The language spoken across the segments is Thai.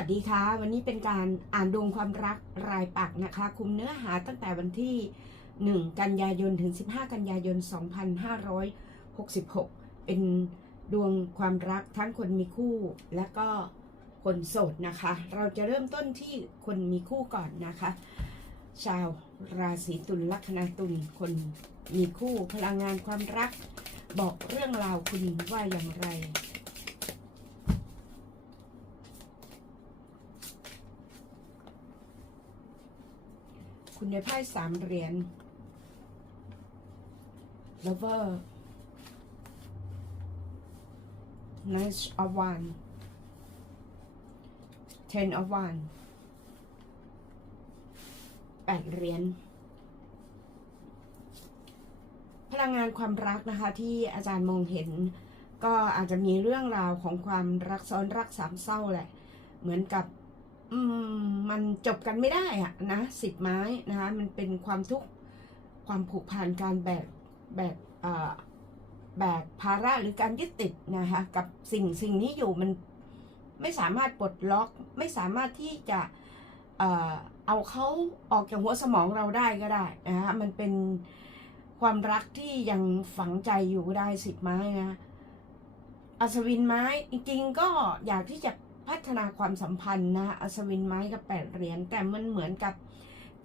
วัสดีค่ะ วันนี้เป็นการอ่านดวงความรักรายปักนะคะ คุมเนื้อหาตั้งแต่วันที่ 1 กันยายนถึง 15 กันยายน 2566 เป็นดวงความรักทั้งคนมีคู่และก็คนโสดนะคะ เราจะเริ่มต้นที่คนมีคู่ก่อนนะคะ ชาวราศีตุลลัคนาตุลคนมีคู่พลังงานความรัก บอกเรื่องราวคุณว่าอย่างไร คุณได้ไพ่สามเหรียญ lover knight of one ten of one แปดเหรียญพลังงานความรักนะคะที่อาจารย์มองเห็น ก็อาจจะมีเรื่องราวของความรักซ้อนรักสามเศร้าแหละ เหมือนกับ อืมมันจบกันไม่ได้อะนะสิบไม้นะคะมันเป็นความทุกข์ความผูกพันการแบกแบกอ่อแบกภาระหรือการยึดติดนะคะกับสิ่งสิ่งนี้อยู่มันไม่สามารถปลดล็อกไม่สามารถที่จะเอ่อเอาเขาออกจากหัวสมองเราได้ก็ได้นะคะมันเป็นความรักที่ยังฝังใจอยู่ก็ได้สิบไม้นะอัศวินไม้จริงๆก็อยากที่จะ พัฒนาความสัมพันธ์นะอัศวินไม้กับแปดเหรียญแต่มันเหมือนกับ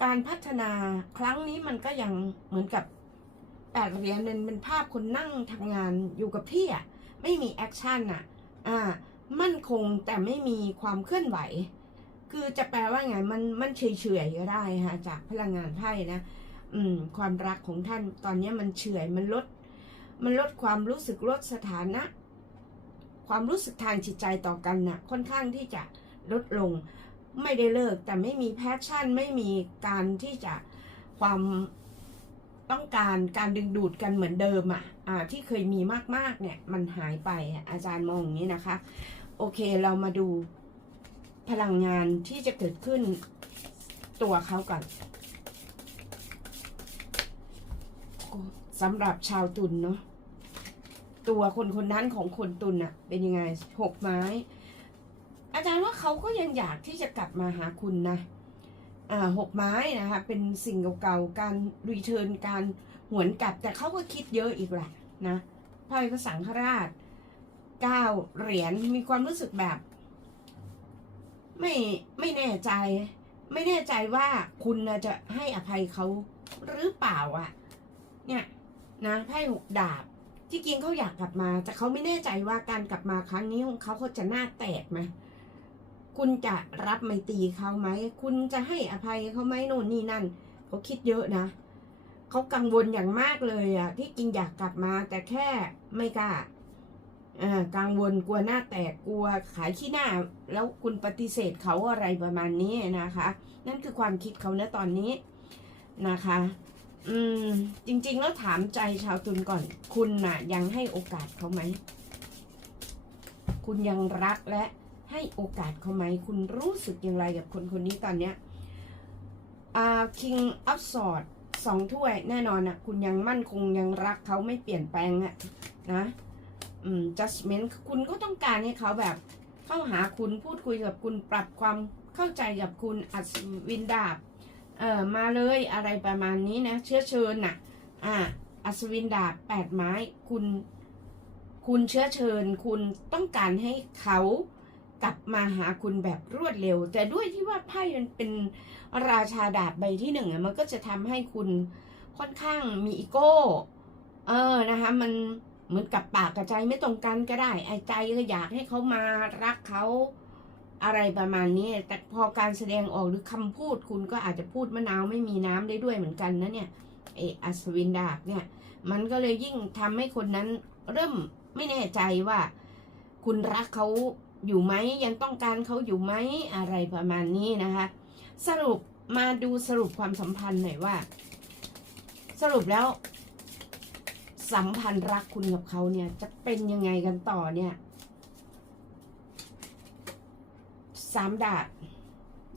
การพัฒนาครั้งนี้มันก็ยังเหมือนกับแปดเหรียญนั้นเป็นภาพคนนั่งทำงานอยู่กับที่อะไม่มีแอคชั่นอะอ่ามั่นคงแต่ไม่มีความเคลื่อนไหว คือจะแปลว่าไงมันมันเฉยเฉยก็ได้ค่ะจากพลังงานไพ่นะอืมความรักของท่านตอนนี้มันเฉยมันลด มันลดความรู้สึกลดสถานะ ความรู้สึกทางจิตใจต่อกันนะ่ะค่อนข้างที่จะลดลงไม่ได้เลิก แต่ไม่มีแพชชั่นไม่มีการที่จะความต้องการการดึงดูดกันเหมือนเดิมอะ่ะที่เคยมีมากๆเนี่ยมันหายไปอะอาจารย์มองอย่างนี้นะคะ โอเคเรามาดูพลังงานที่จะเกิดขึ้นตัวเขาก่อนสำหรับชาวตุลเนาะ ตัวคนคนนั้นของคนตุลน่ะ เป็นยังไงหกไม้ อาจารย์ว่าเขาก็ยังอยากที่จะกลับมาหาคุณนะอ่าหกไม้นะคะเป็นสิ่งเก่าๆการรีเทิร์นการหวนกลับ แต่เขาก็คิดเยอะอีกแหละนะไพ่พระสังฆราชเก้าเหรียญมีความรู้สึกแบบ ไม่ไม่แน่ใจ ไม่แน่ใจว่าคุณจะให้อภัยเขาหรือเปล่าอะ เนี่ยนะไพ่หกดาบ ที่จริงเขาอยากกลับมา แต่เขาไม่แน่ใจว่าการกลับมาครั้งนี้ของเขาเขาจะหน้าแตกไหมคุณจะรับไมตีเขาไหม คุณจะให้อภัยเขาไหมโน่นนี่นั่นเขาคิดเยอะนะเขากังวลอย่างมากเลยอะที่จริงอยากกลับมา แต่แค่ไม่กล้าอ่ากังวลกลัวหน้าแตกกลัวขายขี้หน้า แล้วคุณปฏิเสธเขาอะไรประมาณนี้นะคะ นั่นคือความคิดเขาณตอนนี้นะคะ อืม จริง ๆ แล้วถามใจชาวตุลก่อน คุณน่ะ ยังให้โอกาสเขาไหม คุณยังรักและให้โอกาสเขาไหม คุณรู้สึกอย่างไรกับคนคนนี้ตอนเนี้ยอ่า King of Swords สองถ้วยแน่นอนนะคุณยังมั่นคงยังรักเขาไม่เปลี่ยนแปลงอะนะอืม judgment คุณก็ต้องการให้เขาแบบ เข้าหาคุณพูดคุยกับคุณปรับความเข้าใจกับคุณอัศวินดาบ เออมาเลยอะไรประมาณนี้นะ เชื้อเชิญน่ะ อ่า อัศวินดาบแปดไม้ คุณ คุณเชื้อเชิญ คุณต้องการให้เขากลับมาหาคุณแบบรวดเร็ว แต่ด้วยที่ว่าไพ่มันเป็นราชาดาบใบที่หนึ่งมันก็จะทำให้คุณค่อนข้างมีอีโก้ เออนะคะ มันเหมือนกับปากกับใจไม่ตรงกันก็ได้ ไอ้ใจก็อยากให้เขามารักเขา อะไรประมาณนี้ แต่พอการแสดงออกหรือคำพูดคุณก็อาจจะพูดมะนาวไม่มีน้ำได้ด้วยเหมือนกันนะเนี่ยเอออัศวินดาบเนี่ย มันก็เลยยิ่งทำให้คนนั้นเริ่มไม่แน่ใจว่า คุณรักเขาอยู่ไหมยังต้องการเขาอยู่ไหมอะไรประมาณนี้นะคะ สรุปมาดูสรุปความสัมพันธ์หน่อยว่า สรุปแล้ว สัมพันธ์รักคุณกับเขาเนี่ย จะเป็นยังไงกันต่อเนี่ย สามดาบ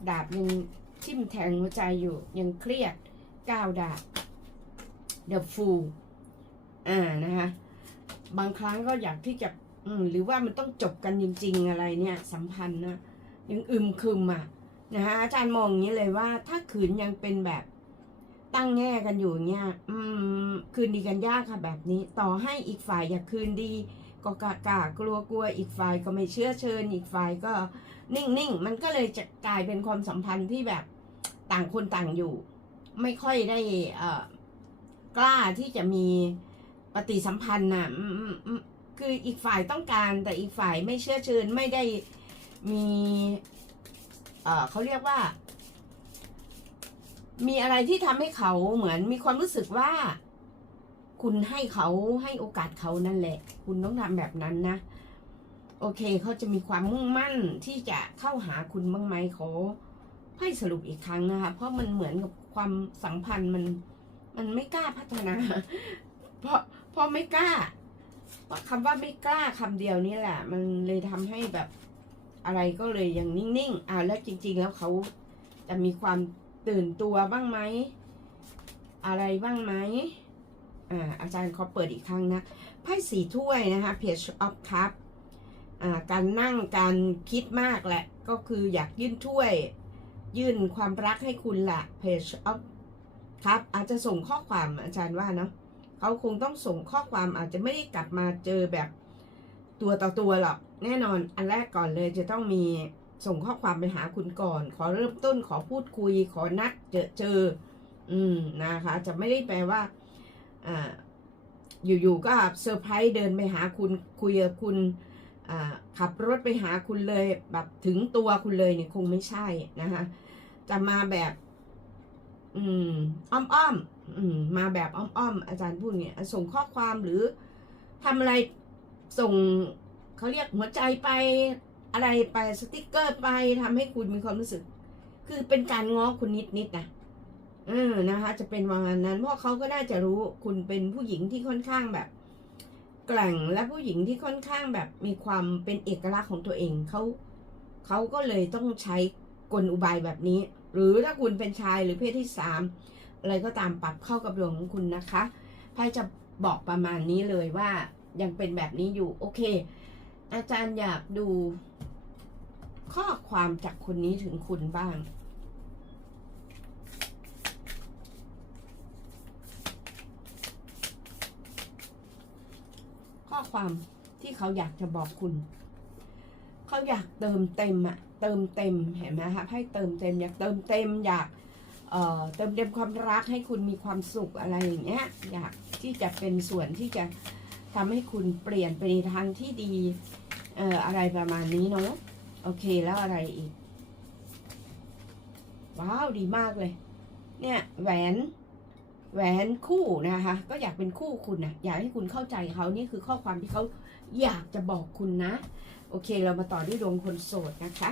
ดาบยังทิ่มแทงหัวใจอยู่ ยังเครียดก้าวดาบ The Fool อ่านะคะบางครั้งก็อยากที่จะหรือว่ามันต้องจบกันจริง ๆ อะไรเนี่ย สัมพันธ์นะยังอึมครึมอะนะฮะอาจารย์มองอย่างนี้เลยว่า ถ้าขืนยังเป็นแบบตั้งแง่กันอยู่เงี้ยอืม คืนดีกันยากค่ะแบบนี้ ต่อให้อีกฝ่ายอยากคืนดี ก็กากากลัวกลัวอีกฝ่ายก็ไม่เชื่อเชิญ อีกฝ่ายก็นิ่งนิ่งมันก็เลยจะกลายเป็นความสัมพันธ์ที่แบบต่างคนต่างอยู่ ไม่ค่อยได้เอกล้าที่จะมีปฏิสัมพันธ์น่ะคืออีกฝ่ายต้องการแต่อีกฝ่ายไม่เชื่อเชิญไม่ได้มีเอเขาเรียกว่า มีอะไรที่ทำให้เขาเหมือนมีความรู้สึกว่า คุณให้เขาให้โอกาสเขานั่นแหละ คุณต้องทำแบบนั้นนะ โอเคเขาจะมีความมุ่งมั่นที่จะเข้าหาคุณบ้างไหมเขาให้สรุปอีกครั้งนะคะ เพราะมันเหมือนกับความสัมพันธ์มัน มันไม่กล้าพัฒนา เพราะเพราะไม่กล้าเพราะคำว่าไม่กล้าคำเดียวนี่แหละ มันเลยทำให้แบบอะไรก็เลยยังนิ่งๆ อ่าแล้วจริง ๆ แล้วเขาจะมีความตื่นตัวบ้างไหม อะไรบ้างไหม อาจารย์ขอเปิดอีกครั้งนะไพ่สีถ้วยนะคะ Page of Cup การนั่งการคิดมากแหละ ก็คืออยากยื่นถ้วย ยื่นความรักให้คุณละ Page of ครับอาจจะส่งข้อความอาจารย์ว่าเนาะเขาคงต้องส่งข้อความอาจจะไม่ได้กลับมาเจอแบบตัวต่อตัวหรอกแน่นอนอันแรกก่อนเลยจะต้องมีส่งข้อความไปหาคุณก่อน ขอเริ่มต้นขอพูดคุย ขอนัดเจอเจอ อืมนะคะ จะไม่ได้แปลว่า อ่อยู่ๆก็เซอร์ไพรส์เดินไปหาคุณคุยกับคุณขับรถไปหาคุณเลยแบบถึงตัวคุณเลยเนี่ยคงไม่ใช่นะคะจะมาแบบอืมอ้อมอ้อมๆอืมมาแบบอ้อมอ้อมๆอาจารย์พูดเนี่ยส่งข้อความหรือทำอะไรส่งเขาเรียกหัวใจไปอะไรไปสติกเกอร์ไปทำให้คุณมีความรู้สึก คือเป็นการง้อคุณนิดนิดๆนะ เออนะคะ จะเป็นประมาณนั้น เพราะเขาก็น่าจะรู้คุณเป็นผู้หญิงที่ค่อนข้างแบบ แกร่งและผู้หญิงที่ค่อนข้างแบบมีความเป็นเอกลักษณ์ของตัวเองเขาเขาก็เลยต้องใช้กลอุบายแบบนี้ หรือถ้าคุณเป็นชายหรือเพศที่สามอะไรก็ตามปรับเข้ากับดวงของคุณนะคะไพ่จะบอกประมาณนี้เลยว่ายังเป็นแบบนี้อยู่ โอเค อาจารย์อยากดูข้อความจากคนนี้ถึงคุณบ้าง ข้อ ความที่เขาอยากจะบอกคุณ เขาอยากเติมเต็มอะเติมเต็มเห็นไหมคะให้เติมเต็มอยากเติมเต็มอยากเอ่อเติมเต็มความรักให้คุณมีความสุขอะไรอย่างเงี้ย อยากที่จะเป็นส่วนที่จะทำให้คุณเปลี่ยนไปในทางที่ดีเอ่ออะไรประมาณนี้เนาะโอเคแล้วอะไรอีก ว้าว ดีมากเลย เนี่ย แหวน แหวนคู่นะคะ ก็อยากเป็นคู่คุณนะอยากให้คุณเข้าใจเขานี่คือข้อความที่เขาอยากจะบอกคุณนะ โอเค เรามาต่อด้วยดวงคนโสดนะคะ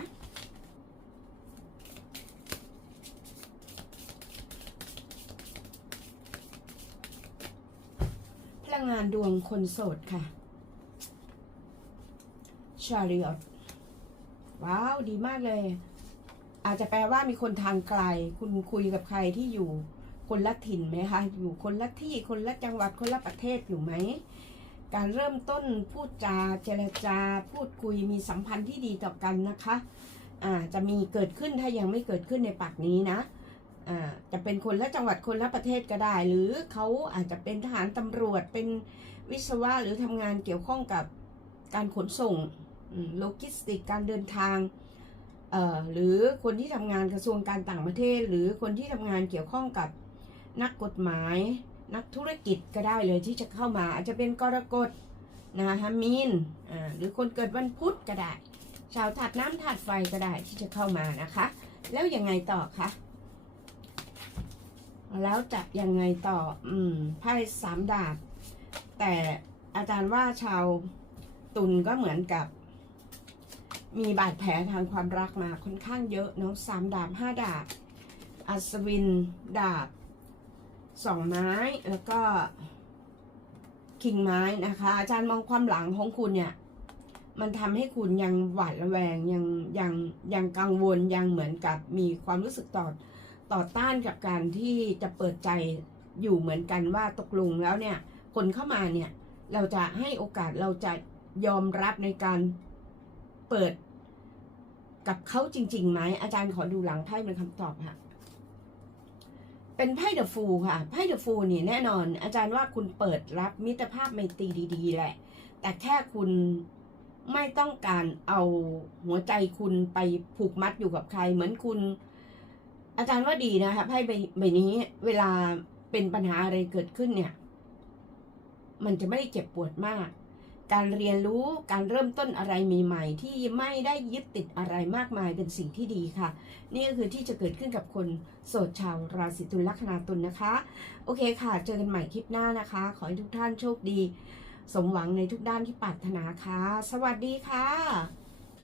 พลังงานดวงคนโสดค่ะชาริอตว้าว ดีมากเลย อาจจะแปลว่ามีคนทางไกล คุณคุยกับใครที่อยู่ คนละถิ่นไหมคะ อยู่คนละที่คนละจังหวัดคนละประเทศอยู่ไหม การเริ่มต้นพูดจาเจรจาพูดคุยมีสัมพันธ์ที่ดีต่อกันนะคะอาจะมีเกิดขึ้นถ้ายังไม่เกิดขึ้นในปักนี้นะอ่าจะเป็นคนละจังหวัดคนละประเทศก็ได้ หรือเขาอาจจะเป็นทหารตำรวจเป็นวิศวะหรือทำงานเกี่ยวข้องกับการขนส่งโลจิสติกการเดินทางหรือคนที่ทำงานกระทรวงการต่างประเทศ หรือคนที่ทำงานเกี่ยวข้องกับ นักกฎหมาย นักธุรกิจก็ได้เลยที่จะเข้ามาอาจจะเป็นกรกฎนะคะมีนหรือคนเกิดวันพุธก็ได้ ชาวถัดน้ำถัดไฟก็ได้ที่จะเข้ามานะคะ แล้วยังไงต่อคะแล้วจะยังไงต่อ อืมไพ่สามดาบ แต่อาจารย์ว่าชาวตุลก็เหมือนกับ มีบาดแผลทางความรักมาค่อนข้างเยอะเนาะสามดาบห้าดาบ อัศวิน ดาบ สองไม้แล้วก็คิงไม้นะคะ อาจารย์มองความหลังของคุณเนี่ย มันทำให้คุณยังหวาดระแวงยังยังยังกังวลยังเหมือนกับมีความรู้สึกต่อต่อต้านกับการที่จะเปิดใจอยู่เหมือนกันว่าตกลงแล้วเนี่ย คนเข้ามาเนี่ย เราจะให้โอกาสเราจะยอมรับในการเปิดกับเขาจริงๆไหมอาจารย์ขอดูหลังไพ่เป็นคำตอบค่ะ เป็นไพ่เดอะฟูค่ะ ไพ่เดอะฟูนี่แน่นอน อาจารย์ว่าคุณเปิดรับมิตรภาพไมตรีดี ๆ แหละ แต่แค่คุณไม่ต้องการเอาหัวใจคุณไปผูกมัดอยู่กับใคร เหมือนคุณ อาจารย์ว่าดีนะคะไพ่ใบนี้เวลาเป็นปัญหาอะไรเกิดขึ้นเนี่ย มันจะไม่ได้เจ็บปวดมาก การเรียนรู้การเริ่มต้นอะไรใหม่ๆ ที่ไม่ได้ยึดติดอะไรมากมายเป็นสิ่งที่ดีค่ะ นี่ก็คือที่จะเกิดขึ้นกับคนโสดชาวราศีตุลลัคนาตุลนะคะ โอเคค่ะ เจอกันใหม่คลิปหน้านะคะ ขอให้ทุกท่านโชคดี สมหวังในทุกด้านที่ปรารถนาค่ะ สวัสดีค่ะ